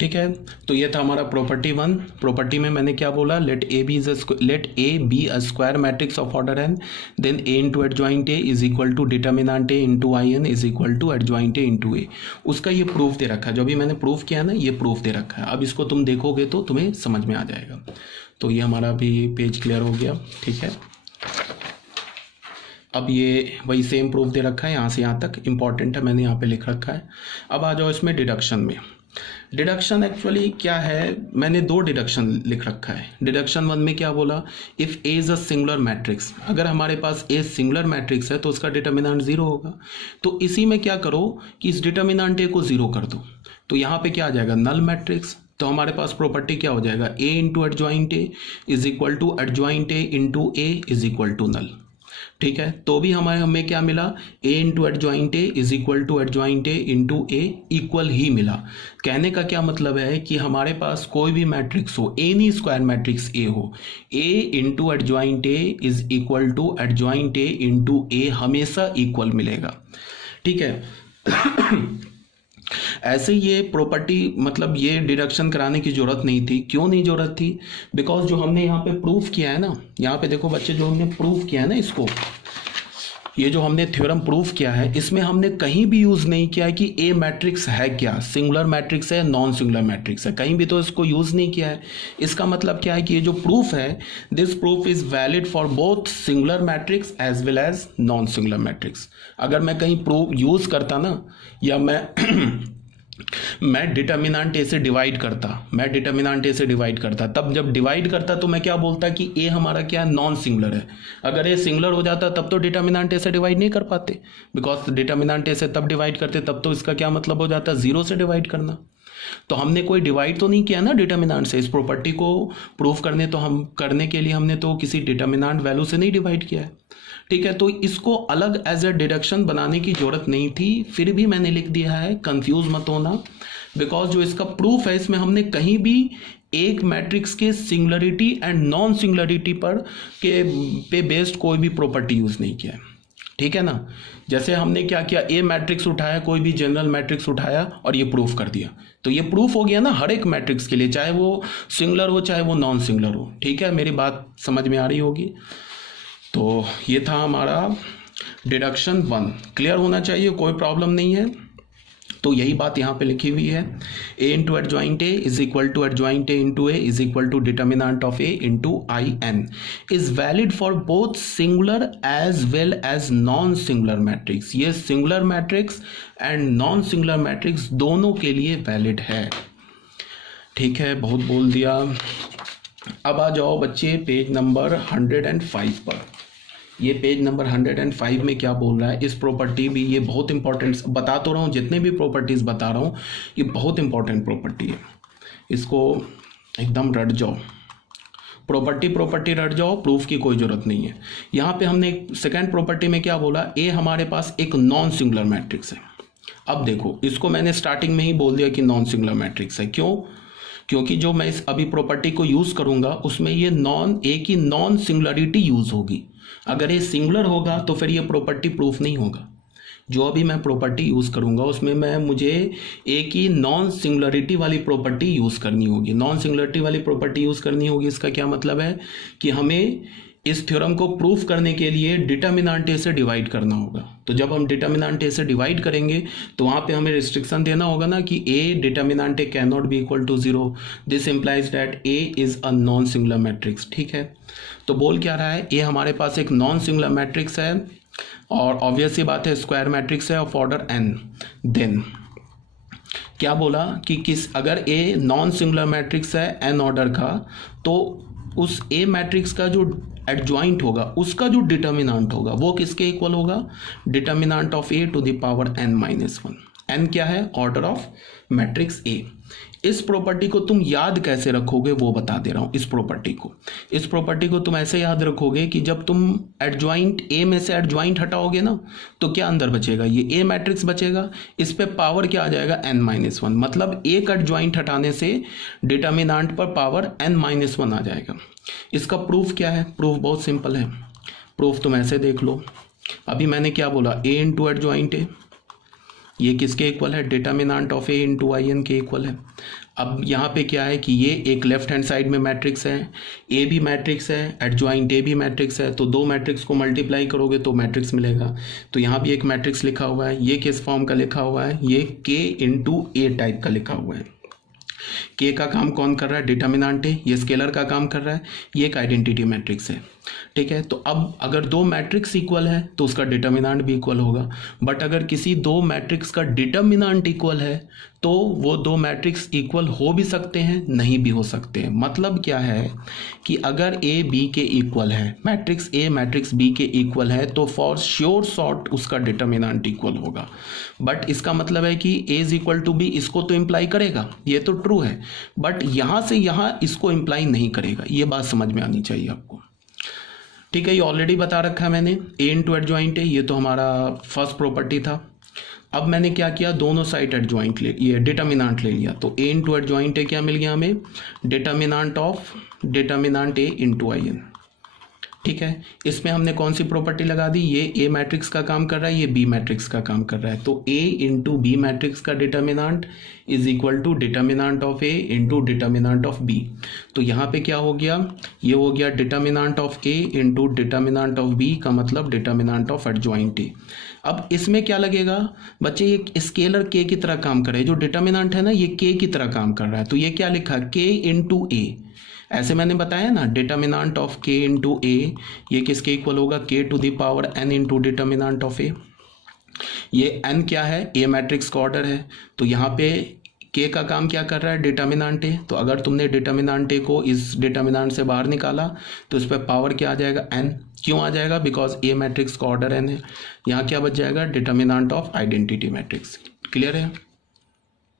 ठीक है, तो ये था हमारा प्रॉपर्टी वन। प्रॉपर्टी में मैंने क्या बोला, let A be a square matrix of order n, then A into adjoint A is equal to determinant A into I n is equal to adjoint A into A. उसका ये proof दे रखा है, जो भी मैंने प्रूफ किया ना ये प्रूफ दे रखा है। अब इसको तुम देखोगे तो तुम्हें समझ में आ जाएगा। तो ये हमारा भी पेज क्लियर हो गया। ठीक है, अब ये वही सेम प्रूफ दे रखा है, यहाँ से यहाँ तक इंपॉर्टेंट है, मैंने यहाँ पे लिख रखा है। अब आ जाओ इसमें डिडक्शन में। डिडक्शन एक्चुअली क्या है, मैंने दो डिडक्शन लिख रखा है। डिडक्शन वन में क्या बोला, if A is a singular matrix, अगर हमारे पास ए सिंगुलर मैट्रिक्स है तो उसका डिटर्मिनेंट जीरो होगा। तो इसी में क्या करो कि इस डिटर्मिनेंट ए को जीरो कर दो, तो यहाँ पे क्या आ जाएगा, नल मैट्रिक्स। तो हमारे पास प्रॉपर्टी क्या हो जाएगा, A into adjoint A is equal to adjoint A into A is equal to null. ठीक है, तो भी हमें क्या मिला, A into adjoint A is equal to adjoint A into A equal ही मिला। कहने का क्या मतलब है कि हमारे पास कोई भी मैट्रिक्स हो, एनी स्क्वायर मैट्रिक्स ए हो, A into adjoint A is equal to adjoint A into A हमेशा इक्वल मिलेगा। ठीक है ऐसे ये प्रॉपर्टी, मतलब ये डिडक्शन कराने की जरूरत नहीं थी। क्यों नहीं जरूरत थी, बिकॉज जो हमने यहाँ पे प्रूफ किया है ना, यहाँ पे देखो बच्चे, जो हमने प्रूफ किया है ना इसको, ये जो हमने थ्योरम प्रूफ किया है, इसमें हमने कहीं भी यूज नहीं किया है कि ए मैट्रिक्स है क्या, सिंगुलर मैट्रिक्स है नॉन सिंगुलर मैट्रिक्स है, कहीं भी तो इसको यूज नहीं किया है। इसका मतलब क्या है कि ये जो प्रूफ है, this proof is valid for both singular matrix as well as non singular matrix. अगर मैं कहीं प्रूफ यूज करता ना, या मैं डिटर्मिनेंट ए से डिवाइड करता, तब जब डिवाइड करता तो मैं क्या बोलता कि ए हमारा क्या है, नॉन सिंगुलर है। अगर ए सिंगुलर हो जाता तब तो डिटर्मिनेंट ए से डिवाइड नहीं कर पाते, बिकॉज डिटर्मिनेंट ए से तब डिवाइड करते, तब तो इसका क्या मतलब हो जाता, जीरो से डिवाइड करना। तो हमने कोई डिवाइड तो नहीं किया ना डिटर्मिनेंट से। इस प्रॉपर्टी को प्रूफ करने के लिए हमने तो किसी डिटर्मिनेंट वैल्यू से नहीं डिवाइड किया है। ठीक है, तो इसको अलग एज ए डिडक्शन बनाने की जरूरत नहीं थी, फिर भी मैंने लिख दिया है, कंफ्यूज मत होना, बिकॉज जो इसका प्रूफ है इसमें हमने कहीं भी एक मैट्रिक्स के सिंगुलरिटी एंड नॉन सिंगुलरिटी पे बेस्ड कोई भी प्रॉपर्टी यूज नहीं किया है। ठीक है ना, जैसे हमने क्या किया, ए मैट्रिक्स उठाया, कोई भी जनरल मैट्रिक्स उठाया और ये प्रूफ कर दिया, तो ये प्रूफ हो गया ना हर एक मैट्रिक्स के लिए, चाहे वो सिंगुलर हो चाहे वो नॉन सिंगुलर हो। ठीक है, मेरी बात समझ में आ रही होगी। तो ये था हमारा डिडक्शन वन, क्लियर होना चाहिए, कोई प्रॉब्लम नहीं है। तो यही बात यहाँ पे लिखी हुई है, A into adjoint A is equal to adjoint A into A is equal to determinant of A into I n is valid for both singular as well as non singular matrix. ये singular matrix and non singular matrix दोनों के लिए valid है। ठीक है, बहुत बोल दिया। अब आ जाओ बच्चे पेज नंबर 105 पर। ये पेज नंबर 105 में क्या बोल रहा है, इस प्रॉपर्टी भी, ये बहुत इंपॉर्टेंट, बता तो रहा हूँ, जितने भी प्रॉपर्टीज बता रहा हूँ ये बहुत इंपॉर्टेंट प्रॉपर्टी है, इसको एकदम रट जाओ। प्रॉपर्टी रट जाओ, प्रूफ की कोई जरूरत नहीं है। यहाँ पे हमने सेकेंड प्रॉपर्टी में क्या बोला, ए हमारे पास एक नॉन सिंगुलर मैट्रिक्स है। अब देखो, इसको मैंने स्टार्टिंग में ही बोल दिया कि नॉन सिंगुलर मैट्रिक्स है। क्यों, क्योंकि जो मैं इस अभी प्रॉपर्टी को यूज करूंगा उसमें ये ए की नॉन सिंगुलरिटी यूज होगी। अगर ये सिंगुलर होगा तो फिर ये प्रॉपर्टी प्रूफ नहीं होगा। जो अभी मैं प्रॉपर्टी यूज करूंगा उसमें मुझे ए की नॉन सिंगुलरिटी वाली प्रॉपर्टी यूज करनी होगी। नॉन सिंगुलरिटी वाली प्रॉपर्टी यूज करनी होगी, इसका क्या मतलब है कि हमें इस थ्योरम को प्रूफ करने के लिए डिटर्मिनेंट ए से डिवाइड करना होगा। तो जब हम डिटर्मिनेंट ए से डिवाइड करेंगे तो वहाँ पे हमें रिस्ट्रिक्शन देना होगा ना कि A determinant A can not be equal to zero, this implies that A is a non singular matrix. ठीक है, तो बोल क्या रहा है, ए हमारे पास एक नॉन सिंगुलर मैट्रिक्स है और ऑब्वियस ही बात है स्क्वायर मैट्रिक्स है ऑफ ऑर्डर एन। देन क्या बोला कि अगर ए नॉन सिंगुलर मैट्रिक्स है एन ऑर्डर का, तो उस ए मैट्रिक्स का जो एडजॉइंट होगा उसका जो डिटर्मिनेंट होगा वो किसके इक्वल होगा, determinant of A to the power n minus one. N क्या है, ऑर्डर ऑफ मैट्रिक्स ए। इस प्रॉपर्टी को तुम याद कैसे रखोगे वो बता दे रहा हूं। इस प्रॉपर्टी को तुम ऐसे याद रखोगे कि जब तुम एडजॉइंट ए में से एडजॉइंट हटाओगे ना तो क्या अंदर बचेगा, ये ए मैट्रिक्स बचेगा, इस पे पावर क्या आ जाएगा, एन माइनस वन। मतलब एक एडजॉइंट हटाने से डिटर्मिनेंट पर पावर एन माइनस वन आ जाएगा। इसका प्रूफ क्या है, प्रूफ बहुत सिंपल है। प्रूफ तुम ऐसे देख लो, अभी मैंने क्या बोला, ए इंटू एडजॉइंट ए, ये किसके इक्वल है, determinant of A into I n के इक्वल है। अब यहाँ पे क्या है कि ये एक लेफ्ट हैंड साइड में मैट्रिक्स है, ए भी मैट्रिक्स है, एडजॉइंट ए भी मैट्रिक्स है, तो दो मैट्रिक्स को मल्टीप्लाई करोगे तो मैट्रिक्स मिलेगा। तो यहाँ भी एक मैट्रिक्स लिखा हुआ है, ये किस फॉर्म का लिखा हुआ है, ये के इंटू ए टाइप का लिखा हुआ है। के का काम कौन कर रहा है, डिटर्मिनेंट है, ये स्केलर का काम कर रहा है, ये एक आइडेंटिटी मैट्रिक्स है, ठीक है। तो अब अगर दो मैट्रिक्स इक्वल है तो उसका डिटर्मिनेंट भी इक्वल होगा, बट अगर किसी दो मैट्रिक्स का डिटर्मिनेंट इक्वल है तो वो दो मैट्रिक्स इक्वल हो भी सकते हैं, नहीं भी हो सकते हैं। मतलब क्या है कि अगर ए बी के इक्वल है, मैट्रिक्स ए मैट्रिक्स बी के इक्वल है, तो फॉर श्योर शॉर्ट उसका डिटर्मिनेंट इक्वल होगा। बट इसका मतलब है कि ए इज इक्वल टू बी, इसको तो इम्प्लाई करेगा, ये तो ट्रू है, बट यहाँ से यहाँ इसको इम्प्लाई नहीं करेगा। ये बात समझ में आनी चाहिए आपको, ठीक है। ये ऑलरेडी बता रखा है मैंने, ए इंटू एडजॉइंट है, ये तो हमारा फर्स्ट प्रॉपर्टी था। अब मैंने क्या किया, दोनों साइड एडजॉइंट ले, ये डिटर्मिनेंट ले लिया, तो ए इंटू एडजॉइंट ए क्या मिल गया हमें, determinant of determinant A into I n, ठीक है। इसमें हमने कौन सी प्रॉपर्टी लगा दी, ये ए मैट्रिक्स का काम कर रहा है, ये बी मैट्रिक्स का काम कर रहा है, तो ए इंटू बी मैट्रिक्स का determinant is equal to determinant of A into determinant of B. तो यहाँ पे क्या हो गया, ये हो गया determinant of A into determinant of B, का मतलब डिटर्मिनेंट ऑफ एडजॉइंट ए। अब इसमें क्या लगेगा बच्चे, ये स्केलर के की तरह काम कर रहा है, जो डिटर्मिनेंट है ना ये के की तरह काम कर रहा है, तो ये क्या लिखा, के इंटू ए, ऐसे मैंने बताया ना, determinant of k into A, ये किसके इक्वल होगा, k to the power n into determinant of A. ये एन क्या है, ए मैट्रिक्स का ऑर्डर है, तो यहाँ पे के का काम क्या कर रहा है, डिटर्मिनेंट ए। तो अगर तुमने डिटर्मिनेंट ए को इस डिटर्मिनेंट से बाहर निकाला तो इस पर पावर क्या आ जाएगा, एन। क्यों आ जाएगा, बिकॉज ए मैट्रिक्स का ऑर्डर एन है। यहाँ क्या बच जाएगा, determinant of identity matrix. Clear है।